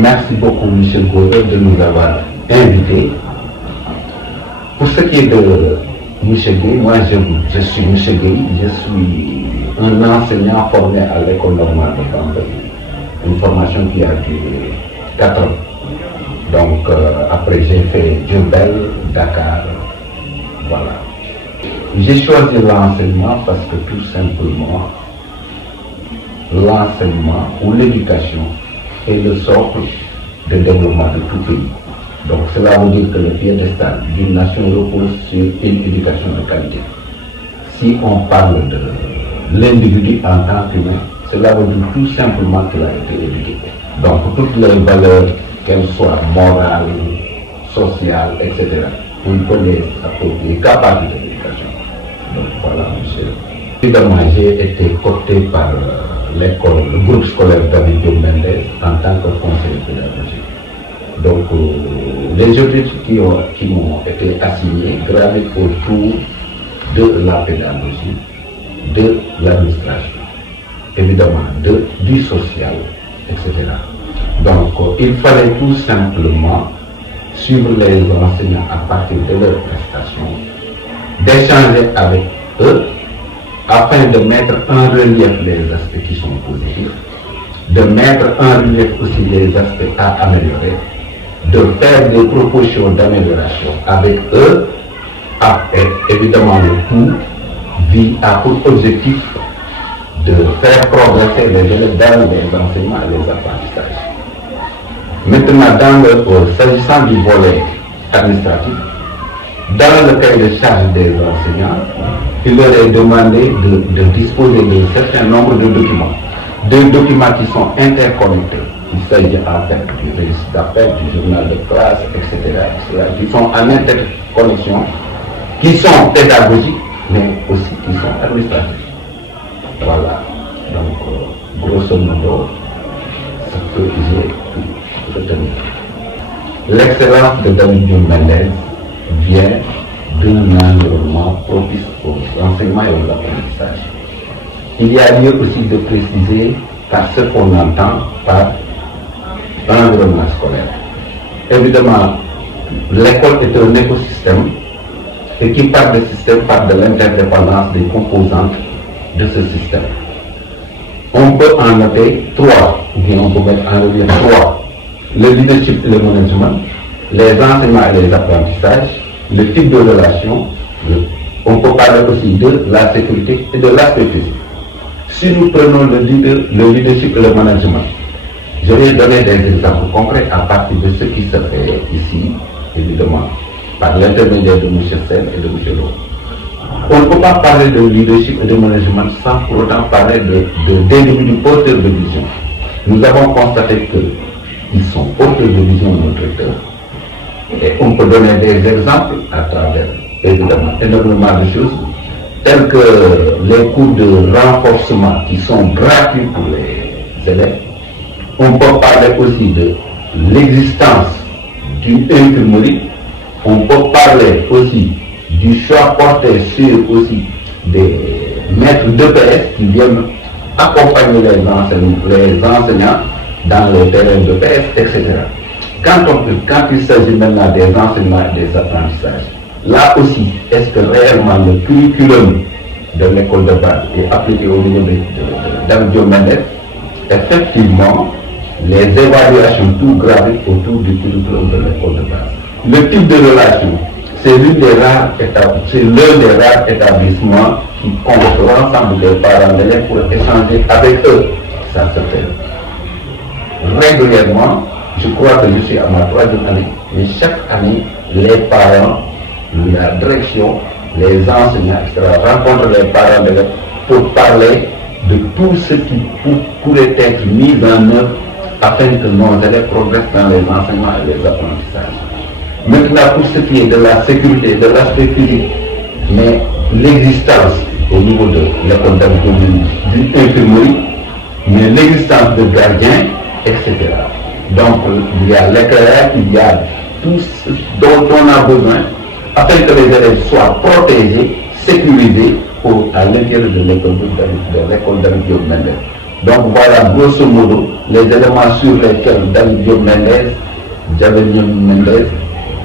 Merci beaucoup, M. Gaudin, de nous avoir invités. Pour ce qui est de M. Gueye, moi je suis M. Gueye, je suis un enseignant formé à l'école normale de Bambey, une formation qui a duré 4 ans. Donc après j'ai fait Diourbel, Dakar, voilà. J'ai choisi l'enseignement parce que tout simplement, l'enseignement ou l'éducation est le socle de développement de tout pays. Donc cela veut dire que le piédestal d'une nation repose sur une éducation de qualité. Si on parle de l'individu en tant qu'humain, cela veut dire tout simplement qu'il a été éduqué. Donc toutes les valeurs, qu'elles soient morales, sociales, etc., on peut les approprier qu'à partir de l'éducation. Donc voilà, monsieur. Évidemment, j'ai été coopté par l'école, le groupe scolaire David Diop Mendes en tant que conseiller pédagogique. Donc les objectifs qui m'ont été assignés gravitent autour de la pédagogie, de l'administration, évidemment du social, etc. Donc il fallait tout simplement suivre les enseignants à partir de leurs prestations, d'échanger avec eux afin de mettre en relief les aspects qui sont positifs, de mettre en relief aussi les aspects à améliorer, de faire des propositions d'amélioration avec eux, et évidemment le tout a pour objectif de faire progresser les élèves dans les enseignements et les apprentissages. Maintenant, s'agissant du volet administratif, dans le cahier de charge des enseignants, il leur est demandé de disposer d'un certain nombre de documents qui sont interconnectés. Il s'agit en fait du registre d'appel, du journal de classe, etc., qui sont en interconnexion, qui sont pédagogiques, mais aussi qui sont administratifs. Voilà, donc grosso modo, ce que j'ai retenu. L'excellence de David Diop Mendes vient d'un environnement propice aux enseignements et aux apprentissages. Il y a lieu aussi de préciser par ce qu'on entend par environnement scolaire. Évidemment, l'école est un écosystème et qui part de système part de l'interdépendance des composantes de ce système. On peut en noter 3, ou bien on peut mettre en relief 3. Le leadership et le management, les enseignements et les apprentissages, le type de relation, on peut parler aussi de la sécurité et de l'aspect physique. Si nous prenons le leadership et le management, je vais donner des exemples concrets à partir de ce qui se fait ici, évidemment, par l'intermédiaire de M. Sen et de M. Lo. On ne peut pas parler de leadership et de management sans pour autant parler d'individus porteurs de vision. Nous avons constaté qu'ils sont porteurs de vision, nos directeurs. Et on peut donner des exemples à travers, évidemment, énormément de choses, tels que les cours de renforcement qui sont gratuits pour les élèves. On peut parler aussi de l'existence d'une infirmerie. On peut parler aussi du choix porté sur aussi des maîtres d'EPS qui viennent accompagner les enseignants dans les terrains d'EPS, etc. Quand il s'agit maintenant des enseignements et des apprentissages, là aussi, est-ce que réellement le curriculum de l'école de base est appliqué au niveau de David Diop Mendes? Effectivement, les évaluations tout gravitent autour du curriculum de l'école de base. Le type de relation, c'est l'un des rares établissements qui compte l'ensemble des parents d'élèves pour échanger avec eux. Ça se fait régulièrement. Je crois que je suis à ma 3e année, mais chaque année, les parents, la direction, les enseignants, etc., rencontrent les parents d'élèves pour parler de tout ce qui pourrait être mis en œuvre afin que nos élèves progressent dans les enseignements et les apprentissages. Maintenant, pour ce qui est de la sécurité, de l'aspect physique, mais l'existence au niveau de l'école d'une infirmerie, mais l'existence de gardiens, etc. Donc, il y a l'éclairage, il y a tout ce dont on a besoin afin que les élèves soient protégés, sécurisés à l'intérieur de l'école David Diop Mendes. Donc voilà, grosso modo, les éléments sur lesquels David Diop Mendes,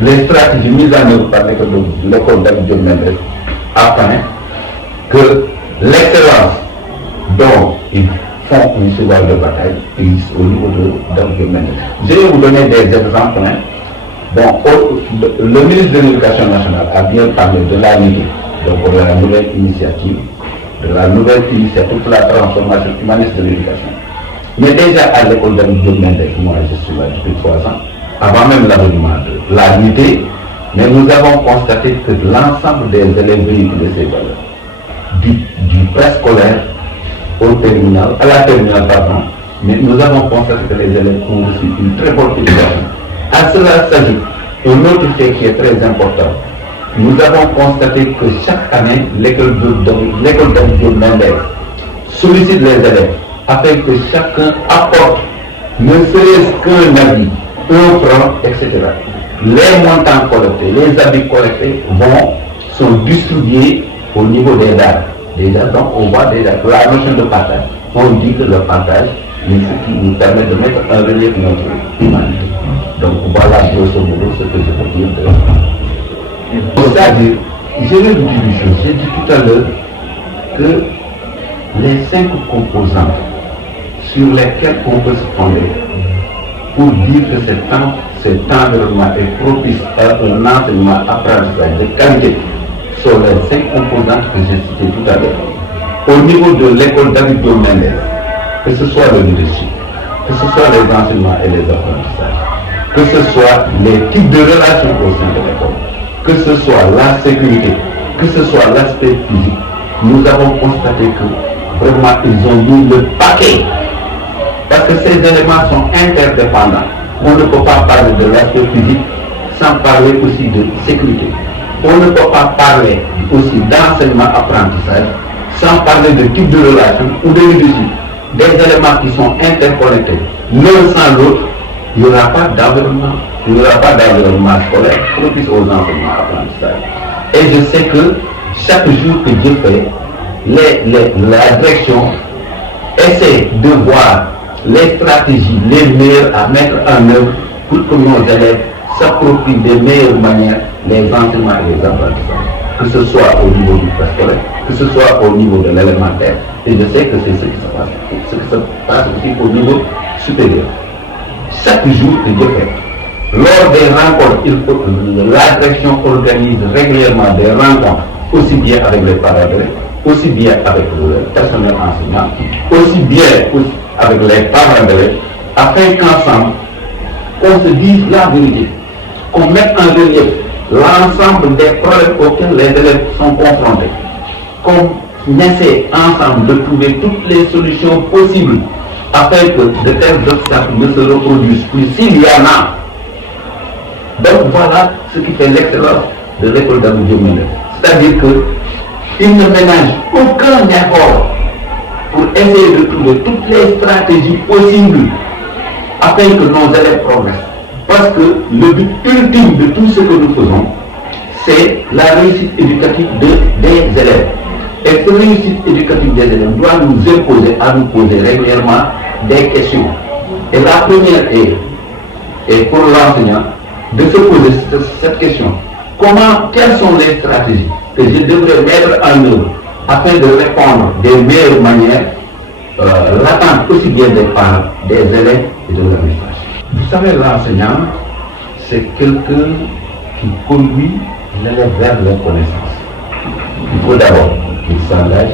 les stratégies mises en œuvre par l'école David Diop Mendes, afin que l'excellence dont ils font une cheval de bataille existe au niveau de David Diop Mendes. Je vais vous donner des exemples. Bon, le ministre de l'Éducation nationale a bien parlé de la l'idée, donc de la nouvelle initiative, pour la transformation humaniste de l'éducation. Mais déjà à l'école David Diop Mendes, moi je suis là depuis 3 ans, avant même l'avènement de la l'unité, mais nous avons constaté que l'ensemble des élèves véhiculent ces valeurs, du préscolaire au terminal, à la terminale, pardon, mais nous avons constaté que les élèves ont reçu une très bonne éducation. À cela s'ajoute un autre fait qui est très important. Nous avons constaté que chaque année, l'école David Diop Mendes sollicite les élèves afin que chacun apporte ne serait-ce qu'un avis, un franc, etc. Les montants collectés, les habits collectés sont distribués au niveau des dates. Déjà, donc on voit déjà la notion de partage. On dit que le partage, c'est ce qui nous permet de mettre en relief notre humanité. Donc voilà grosso modo ce que je peux dire de c'est-à-dire, je vais vous dire une chose, j'ai dit tout à l'heure que les 5 composantes sur lesquelles on peut se fonder pour dire que cet environnement est propice à un enseignement apprentissage de qualité sont les 5 composantes que j'ai citées tout à l'heure. Au niveau de l'école David Diop Mendes, que ce soit le leadership, que ce soit les enseignements et les apprentissages, que ce soit les types de relations au sein de l'école, que ce soit la sécurité, que ce soit l'aspect physique, nous avons constaté que vraiment ils ont mis le paquet. Parce que ces éléments sont interdépendants. On ne peut pas parler de l'aspect physique sans parler aussi de sécurité. On ne peut pas parler aussi d'enseignement-apprentissage sans parler de type de relation ou de leadership. Des éléments qui sont interconnectés. L'un sans l'autre, il n'y aura pas d'environnement. Il n'y aura pas d'environnement scolaire propice aux enseignements-apprentissages. Et je sais que chaque jour que Dieu fait, la direction essaie de voir les stratégies les meilleures à mettre en œuvre pour que nos élèves s'approprient de meilleures manières les enseignements et les apprentissages. Que ce soit au niveau du préscolaire, que ce soit au niveau de l'élémentaire. Et je sais que c'est ce qui se passe aussi au niveau supérieur. Chaque jour que Dieu fait, lors des rencontres, la direction organise régulièrement des rencontres, aussi bien avec les parents d'élèves, aussi bien avec le personnel enseignant, aussi bien avec les parents d'élèves, afin qu'ensemble, on se dise la vérité, qu'on mette en relief l'ensemble des problèmes auxquels les élèves sont confrontés, qu'on essaie ensemble de trouver toutes les solutions possibles afin que de tels obstacles ne se reproduisent plus s'il y en a. Donc voilà ce qui fait l'excellence de l'école David Diop Mendes. C'est-à-dire qu'il ne ménage aucun effort pour essayer de trouver toutes les stratégies possibles afin que nos élèves progressent. Parce que le but ultime de tout ce que nous faisons, c'est la réussite éducative des élèves. Et cette réussite éducative des élèves doit nous imposer à nous poser régulièrement des questions. Et la première est pour l'enseignant de se poser cette question. Quelles sont les stratégies que je devrais mettre en œuvre afin de répondre des meilleures manières l'attente aussi bien des parents, des élèves et de l'administration. Vous savez, l'enseignant, c'est quelqu'un qui conduit l'élève vers les connaissances. Il faut d'abord qu'il s'engage,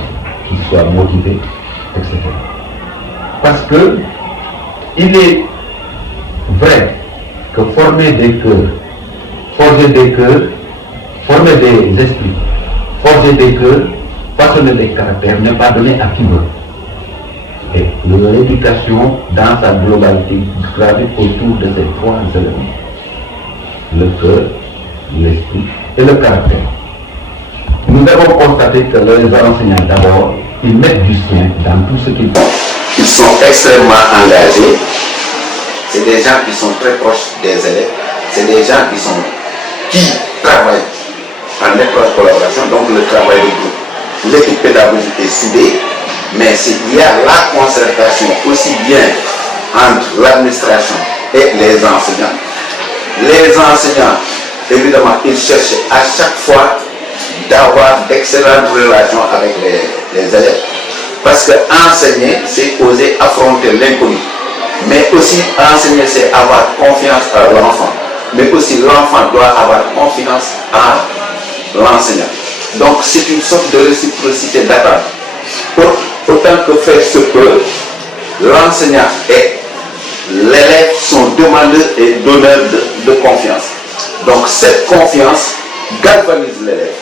qu'il soit motivé, etc. Parce que il est vrai que former des cœurs, forger des cœurs, former des esprits, forger des cœurs, façonner des caractères n'est pas donné à qui veut. Et l'éducation, dans sa globalité, gravite autour de ces 3 éléments. Le cœur, l'esprit et le caractère. Nous avons constaté que les enseignants, d'abord, ils mettent du sien dans tout ce qu'ils font. Ils sont extrêmement engagés. C'est des gens qui sont très proches des élèves. C'est des gens qui travaillent en étroite collaboration, donc le travail de groupe. L'équipe pédagogique est soudée. mais il y a la concertation aussi bien entre l'administration et les enseignants. Les enseignants, évidemment, ils cherchent à chaque fois d'avoir d'excellentes relations avec les élèves. Parce que enseigner, c'est oser affronter l'inconnu. Mais aussi enseigner, c'est avoir confiance à l'enfant. Mais aussi l'enfant doit avoir confiance à l'enseignant. Donc c'est une sorte de réciprocité d'attente. Autant que faire se peut, l'enseignant et l'élève sont demandeurs et donneurs de confiance. Donc cette confiance galvanise l'élève,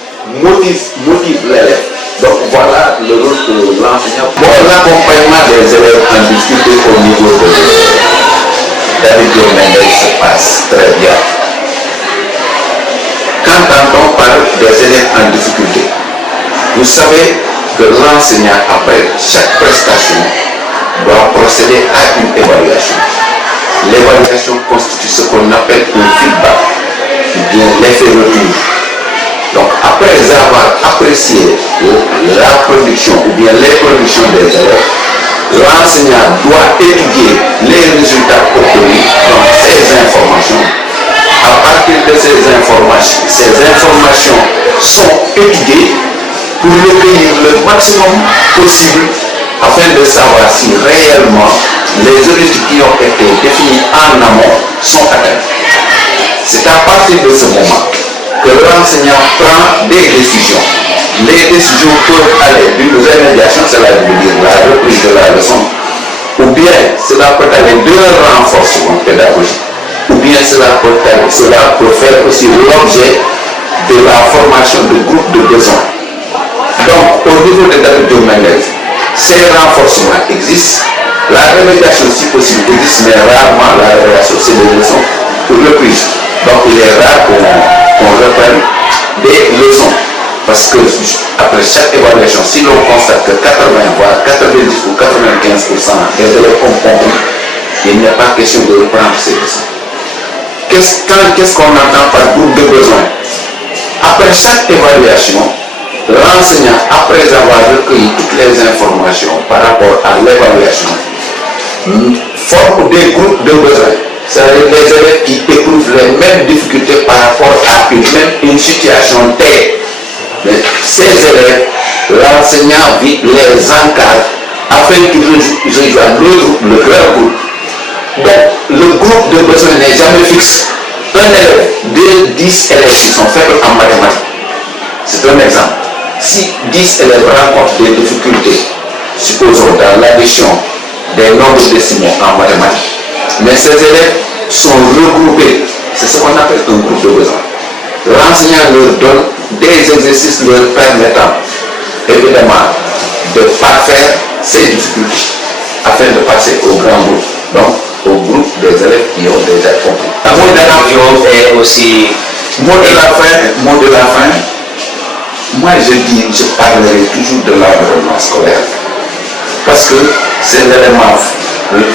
motive l'élève. Donc voilà le rôle de l'enseignant. Bon, l'accompagnement des élèves en difficulté au niveau de David Mendes se passe très bien. Qu'entend-on par des élèves en difficulté? Vous savez que l'enseignant, après chaque prestation, doit procéder à une évaluation. L'évaluation constitue ce qu'on appelle un feedback, ou bien l'effet retour. Donc après avoir apprécié la production ou bien les productions des élèves, l'enseignant doit étudier les résultats obtenus dans ces informations. À partir de ces informations sont étudiées pour recueillir le maximum possible afin de savoir si réellement les objectifs qui ont été définis en amont sont atteints. C'est à partir de ce moment que l'enseignant prend des décisions. Les décisions peuvent aller d'une remédiation, cela veut dire la reprise de la leçon, ou bien cela peut aller d'un renforcement pédagogique, ou bien cela peut faire aussi l'objet de la formation de groupes de besoins. Donc, au niveau de David Mendes, ces renforcements existent, la remédiation si possible existe, mais rarement la remédiation c'est des leçons pour reprise. Donc, il est rare qu'on reprenne des leçons. Parce que après chaque évaluation, si l'on constate que 80, voire 90 ou 95% des élèves ont compris, il n'est pas question de reprendre ces leçons. Qu'est-ce qu'on entend par groupe de besoins? Après chaque évaluation, l'enseignant, après avoir recueilli toutes les informations par rapport à l'évaluation, forme des groupes de besoins. C'est-à-dire les élèves qui éprouvent les mêmes difficultés par rapport à une situation telle. Mais ces élèves, l'enseignant les encadre afin qu'ils rejoignent le grand groupe. Donc, le groupe de besoins n'est jamais fixe. Un élève, 10 élèves qui sont faibles en mathématiques, c'est un exemple. Si 10 élèves rencontrent des difficultés, supposons dans l'addition des nombres décimaux en mathématiques, mais ces élèves sont regroupés, c'est ce qu'on appelle un groupe de besoins. L'enseignant leur donne des exercices leur permettant évidemment de parfaire ces difficultés afin de passer au grand groupe, donc au groupe des élèves qui ont déjà compris. Un mot de la est aussi... Mot de la fin, moi je parlerai toujours de l'environnement scolaire parce que c'est l'élément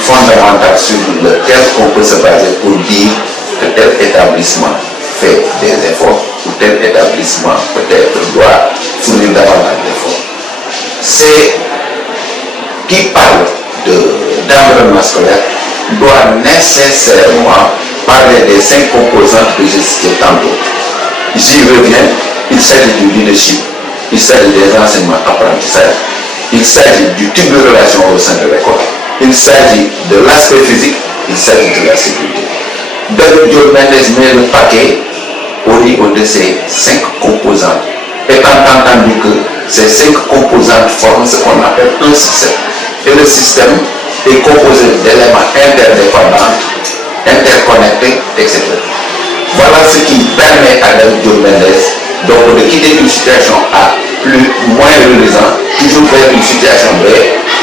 fondamental sur lequel on peut se baser pour dire que tel établissement fait des efforts ou tel établissement peut-être doit fournir davantage d'efforts. C'est qui parle d'environnement scolaire doit nécessairement parler des 5 composantes que j'ai citées tantôt. J'y reviens, il s'agit du leadership, il s'agit des enseignements apprentissages, il s'agit du type de relation au sein de l'école, il s'agit de l'aspect physique, il s'agit de la sécurité. David Mendes met le paquet au niveau de ces 5 composantes, étant entendu que ces 5 composantes forment ce qu'on appelle un système. Et le système est composé d'éléments interdépendants, interconnectés, etc. Voilà ce qui permet à David Mendes donc de quitter une situation moins reluisante, toujours vers une situation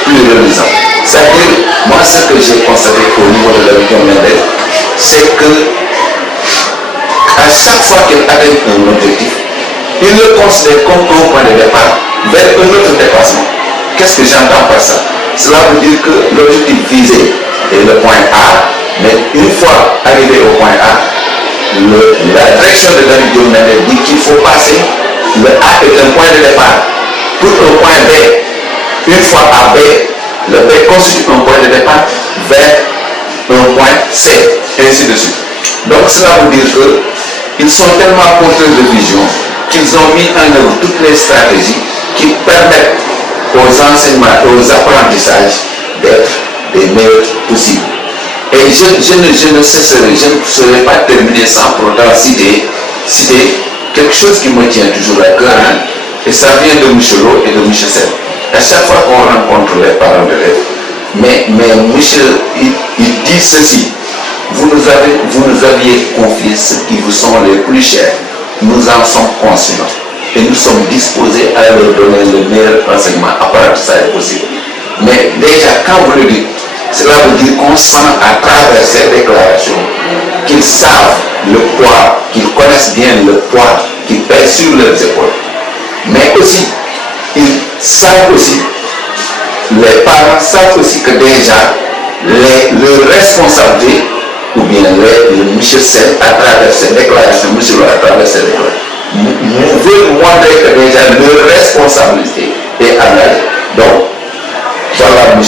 plus reluisante. C'est-à-dire, moi ce que j'ai constaté au niveau de David Mendes, c'est que à chaque fois qu'il atteint un objectif, il le considère comme un point de départ vers un autre dépassement. Qu'est-ce que j'entends par ça? Cela veut dire que l'objectif visé est le point A, mais une fois arrivé au point A, la direction de David Mendes dit qu'il faut passer, le A est un point de départ pour un point B. Une fois A, B, le B constitue un point de départ vers un point C, et ainsi de suite. Donc cela veut dire qu'ils sont tellement porteurs de vision qu'ils ont mis en œuvre toutes les stratégies qui permettent aux enseignements et aux apprentissages d'être les meilleurs possibles. Et je ne serai pas terminé sans pour autant citer quelque chose qui me tient toujours à cœur, hein, et ça vient de M. Lo et de M. Sen. À chaque fois qu'on rencontre les parents d'élèves, mais monsieur, il dit ceci: vous nous aviez confié ce qui vous sont les plus chers, nous en sommes conscients et nous sommes disposés à leur donner le meilleur enseignement apprentissage possible. Mais déjà, quand vous le dites, cela veut dire qu'on sent à travers ces déclarations qu'ils savent le poids, qu'ils connaissent bien le poids qui pèse sur leurs épaules. Mais aussi, ils savent aussi, les parents savent aussi que déjà, leurs responsabilités, ou bien le M. Sen, à travers ces déclarations, M. Lo, à travers ces déclarations, veulent montrer que déjà leur responsabilité est engagée. Donc, voilà, M.